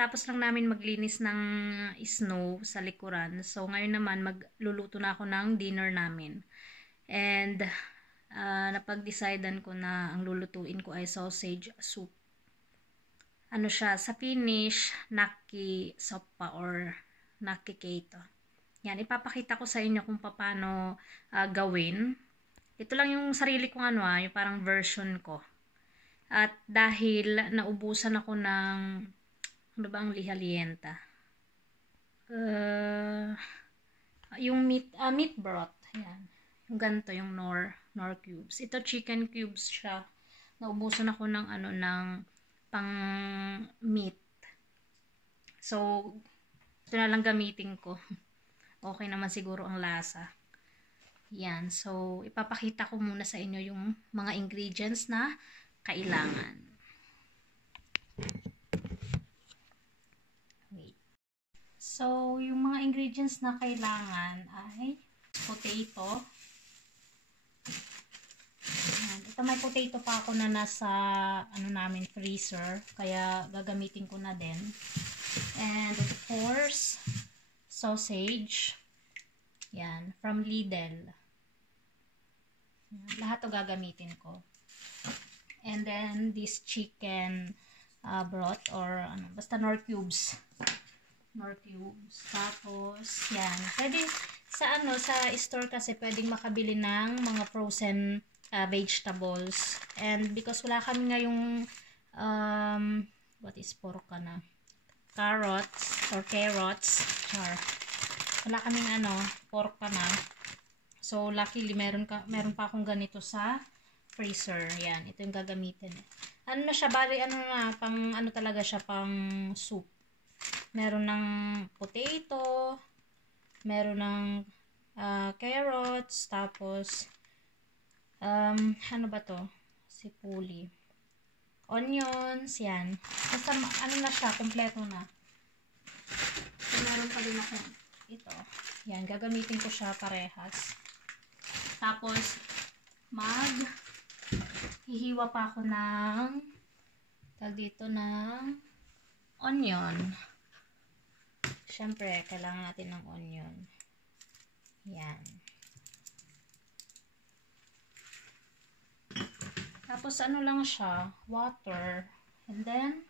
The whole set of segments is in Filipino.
Kakatapos lang namin maglinis ng snow sa likuran. So, ngayon naman, magluluto na ako ng dinner namin. And, napag-decidean ko na ang lulutuin ko ay sausage soup. Ano siya, sa Finnish, nakki soppa or nakki keito. Yan, ipapakita ko sa inyo kung paano gawin. Ito lang yung sarili kong yung parang version ko. At dahil naubusan ako ng, ano ba ang lihalienta? Yung meat broth. Yan. Yung ganito, yung nor cubes. Ito chicken cubes siya. Naubusan ako ng ng pang meat. So, ito na lang gamitin ko. Okay naman siguro ang lasa. Yan. So, ipapakita ko muna sa inyo yung mga ingredients na kailangan. Wait. So, yung mga ingredients na kailangan ay potato. Yan. Ito may potato pa ako na nasa namin freezer, kaya gagamitin ko na din. And of course, sausage. Yan, from Lidl. Yan, lahat 'to gagamitin ko. And then this chicken broth or basta nor cubes. Tapos yan. Pwede sa store kasi pwedeng makabili ng mga frozen vegetables. And because wala kami ngayong what is pork na? Carrots. Wala kaming pork pa na. So luckily meron pa akong ganito sa freezer. Yan, ito yung gagamitin. Ano na siya, bali pang talaga siya, pang soup. Meron ng potato, meron ng carrots, tapos ano ba to? Sipuli. Onions, yan. Basta na siya, kompleto na. So, meron pa din ako ito. Yan, gagamitin ko siya parehas. Tapos, hihiwa pa ako ng onion. Siyempre, kailangan natin ng onion. Yan. Tapos, lang siya, water. And then,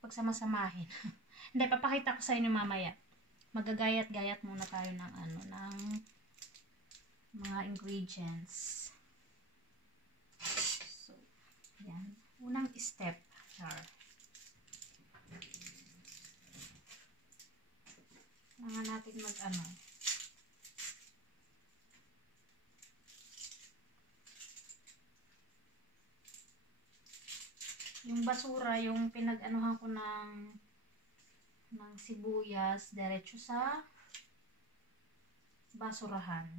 pagsamasamahin. Hindi, papakita ko sa inyo mamaya. Magagayat-gayat muna tayo ng ng mga ingredients. So, yan. Unang step. Kailangan natin yung basura, yung pinag-anuhan ko ng sibuyas, diretso sa basurahan.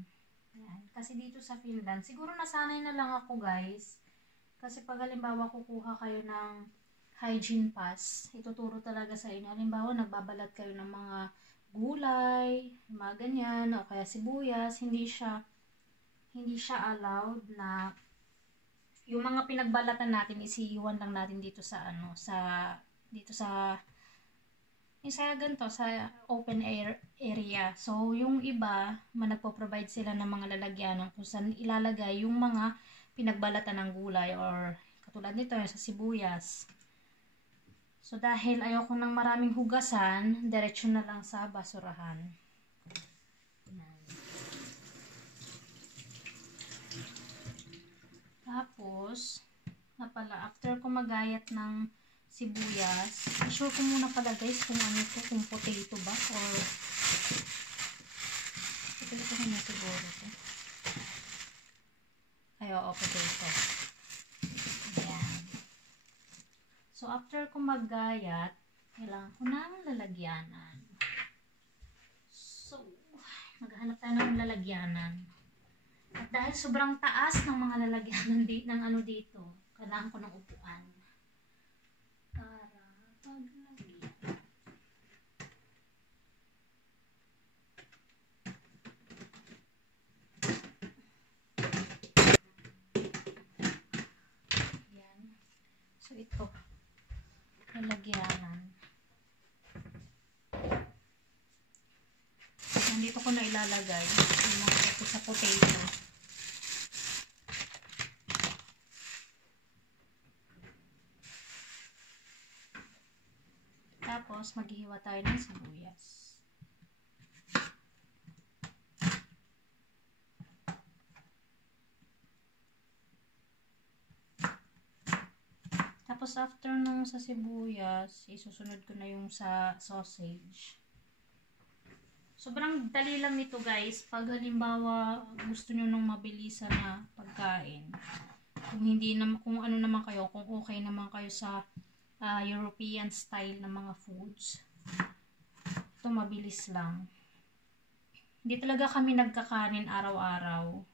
Ayan. Kasi dito sa Finland, siguro nasanay na lang ako guys. Kasi pag halimbawa kukuha kayo ng hygiene pass, ituturo talaga sa inyo. Halimbawa nagbabalat kayo ng mga gulay, mga ganyan, o kaya sibuyas, hindi siya allowed na yung mga pinagbalatan natin isiiwan lang natin dito sa ganito, sa open air area. So, yung iba, nagpo-provide sila ng mga lalagyanan kung saan ilalagay yung mga pinagbalatan ng gulay or katulad nito, sa sibuyas. So, dahil ayoko ng maraming hugasan, diretso na lang sa basurahan. Tapos, after ko magayat ng sibuyas, i-sure ko muna pala guys kung kung potato ba or potato na siguro ito. Ay, oo, potato. Ayan. So, after ko maggayat, kailangan ko ng lalagyanan. So, maghanap tayo ng lalagyanan. At dahil sobrang taas ng mga lalagyanan dito, kailangan ko ng upuan. Para paglagyan. Yan. So, ito. lalagyanan. Nandito ko na ilalagay yung mga ito sa potato. Tapos, maghihiwa tayo ng sibuyas. Tapos, after nung sa sibuyas, isusunod ko na yung sa sausage. Sobrang dali lang nito guys. Pag halimbawa, gusto nyo nung mabilisan na pagkain. Kung ano naman kayo, kung okay naman kayo sa European style na mga foods. Ito mabilis lang. Hindi talaga kami nagkakanin araw-araw.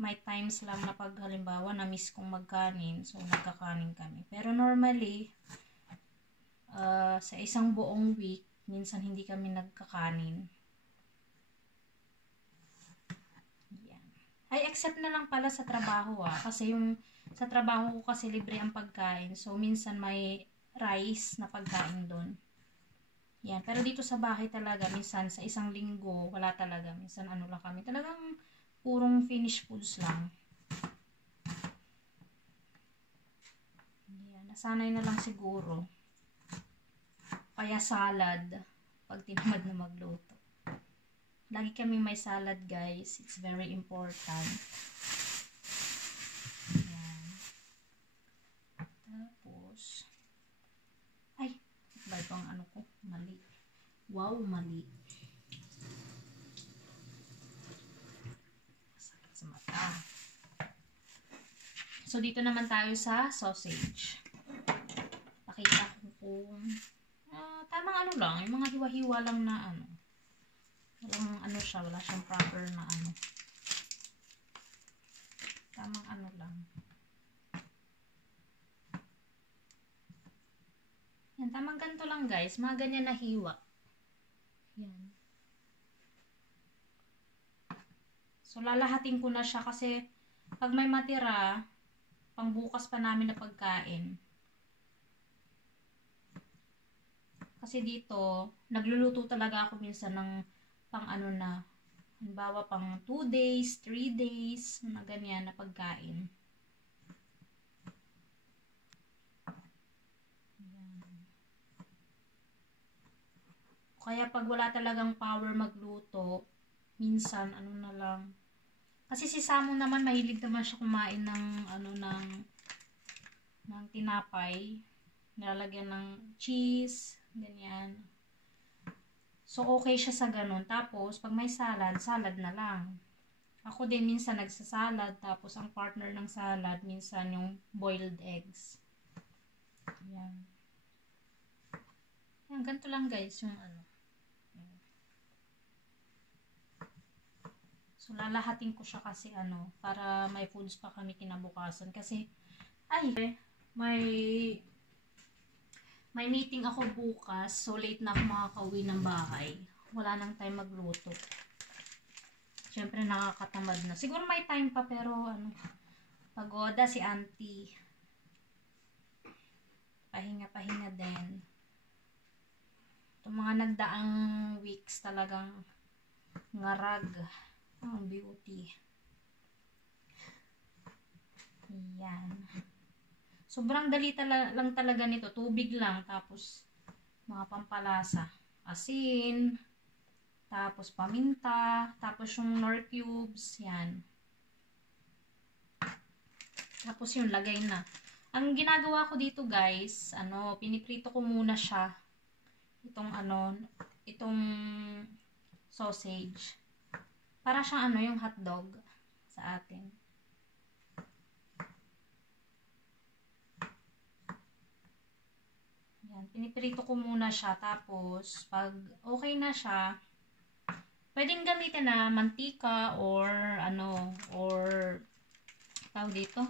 May times lang na pag halimbawa na-miss kong magkanin, so nagkakanin kami. Pero normally, sa isang buong week, minsan hindi kami nagkakanin. Yan. Ay, except na lang pala sa trabaho kasi yung sa trabaho ko kasi libre ang pagkain. So, minsan may rice na pagkain doon. Yan. Pero dito sa bahay talaga, minsan sa isang linggo, wala talaga. Minsan ano lang kami. Talagang purong finished foods lang. Yan. Nasanay na lang siguro. Kaya salad. Pag tinamad na magluto. Lagi kaming may salad guys. It's very important. Tapos, ay, ba ito ang ano ko? Mali. Wow, mali. Masakit sa mata. So, dito naman tayo sa sausage. Pakita ko kung tamang ano lang, yung mga hiwa-hiwa lang na ano. Walang ano siya, wala siyang proper na ano. Tamang ano lang. Yan, tamang ganito lang guys. Mga ganyan na hiwa. Yan. So, lalahatin ko na siya kasi pag may matira, pangbukas pa namin na pagkain. Kasi dito, nagluluto talaga ako minsan ng pang ano na. Halimbawa, pang 2 days, 3 days, na ganyan na pagkain. Kaya pag wala talagang power magluto, minsan ano na lang. Kasi si Samo naman mahilig naman siya kumain ng ano ng tinapay, nilalagyan ng cheese, ganyan. So okay siya sa ganun. Tapos pag may salad, salad na lang. Ako din minsan nagsasalad, tapos ang partner ng salad minsan yung boiled eggs. Yan. Yan, ganito lang guys yung ano. So, lalahatin ko siya kasi ano, para may foods pa kami kinabukasan. Kasi, ay, may meeting ako bukas. So, late na ako makakauwi ng bahay. Wala nang time magluto. Siyempre, nakakatamad na. Siguro may time pa, pero ano, pagoda si auntie. Pahinga-pahinga din. Itong mga nagdaang weeks talagang ngarag. Ang beauty. Yan. Sobrang dali lang talaga nito. Tubig lang. Tapos, mga pampalasa. Asin. Tapos, paminta. Tapos, yung nor cubes. Yan. Tapos, yung lagay na. Ang ginagawa ko dito, guys, ano, piniprito ko muna siya. Itong, ano, itong sausage. Para siyang ano, yung hotdog sa atin. Yan, piniprito ko muna siya. Tapos, pag okay na siya, pwedeng gamitin na mantika or ano, or tawag dito,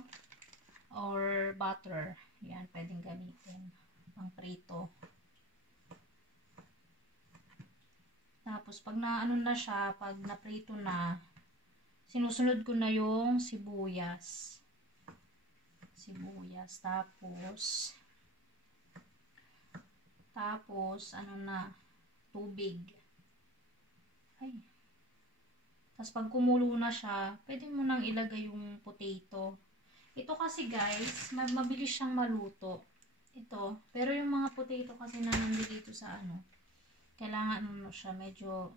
or butter. Yan, pwedeng gamitin. Pang prito. Tapos, pag na-ano na siya, pag na-prito na, sinusunod ko na yung sibuyas. Sibuyas. Tapos, Tapos, ano na, tubig. Ay. Tapos, pag kumulo na siya, pwede mo nang ilagay yung potato. Ito kasi guys, mabilis siyang maluto. Ito. Pero yung mga potato kasi na nandito sa ano, kailangan ano siya, medyo,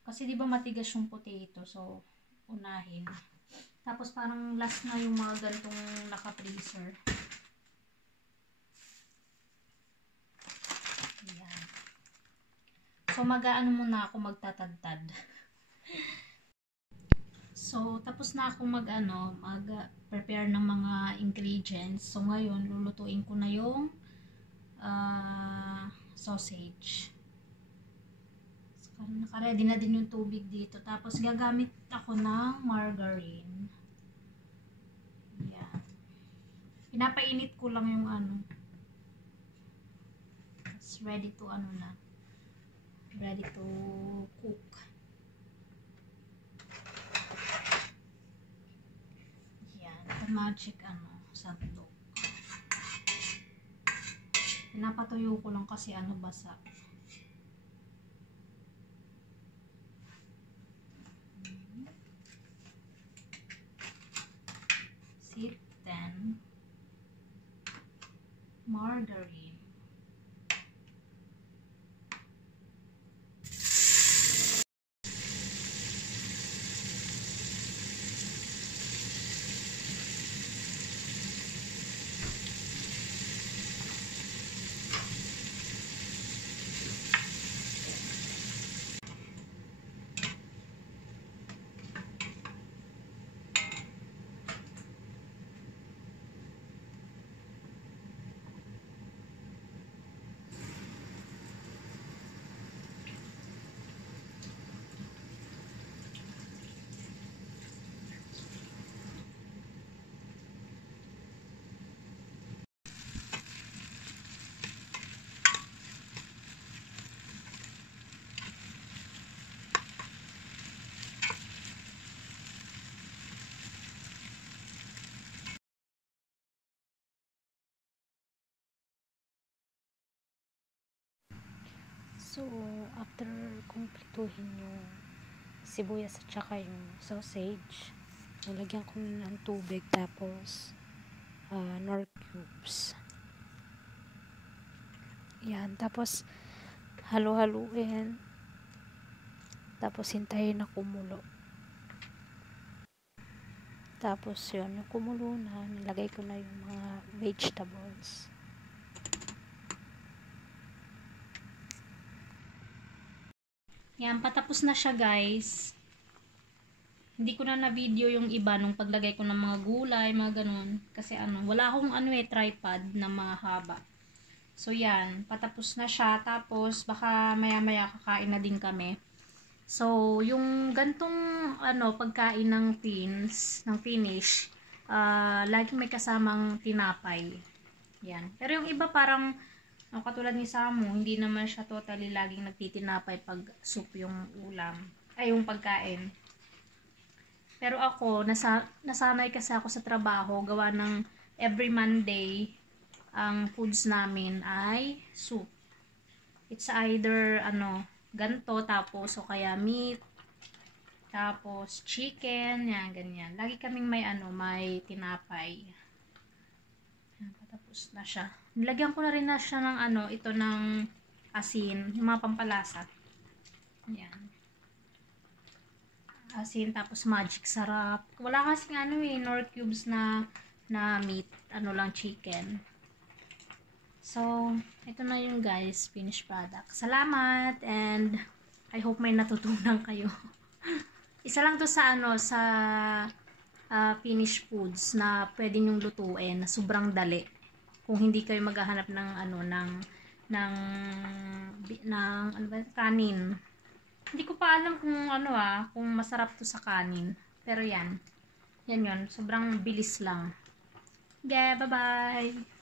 kasi di ba matigas yung potato, so, unahin. Tapos, parang last na yung mga gantong naka-freezer. Ayan. So, mag-aano muna ako, magtatadtad. So, tapos na ako mag-prepare ng mga ingredients. So, ngayon, lulutuin ko na yung sausage. So, naka-ready na din yung tubig dito. Tapos, gagamit ako ng margarine. Yan. Pinapainit ko lang yung ano. It's ready to ready to cook. Magic sandok. Pinapatuyo ko lang kasi basa. Sitten margarine. So, after kumpletuhin yung sibuyas at saka yung sausage, nalagyan ko na ng tubig tapos nor cubes. Yan, tapos halo-haluin. Tapos hintayin na kumulo. Tapos yun, yung kumulo na, nilagay ko na yung mga vegetables. Yan, patapos na siya guys. Hindi ko na na-video yung iba nung paglagay ko ng mga gulay, mga ganun. Kasi wala akong tripod na mga haba. So yan, patapos na siya. Tapos baka maya-maya kakain na din kami. So, yung gantong pagkain ng finish, lagi may kasamang tinapay. Yan. Pero yung iba parang katulad ni Samu, hindi naman siya totally laging nagtitinapay pag soup yung ulam, ay yung pagkain. Pero ako, nasanay kasi ako sa trabaho, gawa ng every Monday, ang foods namin ay soup. It's either, ganto, tapos, o kaya meat, tapos chicken, yan, ganyan. Lagi kaming may tinapay. Tapos na siya. Nilagyan ko na rin na siya ng ito ng asin, yung mga pampalasa. Ayan. Asin, tapos magic sarap. Wala kasing nor cubes na meat, lang chicken. So, ito na yung guys, finished product. Salamat and I hope may natutunan kayo. Isa lang to sa sa finished foods na pwede nyong lutuin na sobrang dali. Kung hindi kayo maghahanap ng kanin. Hindi ko pa alam kung kung masarap to sa kanin. Pero yan. Yan yun. Sobrang bilis lang. Okay, bye-bye!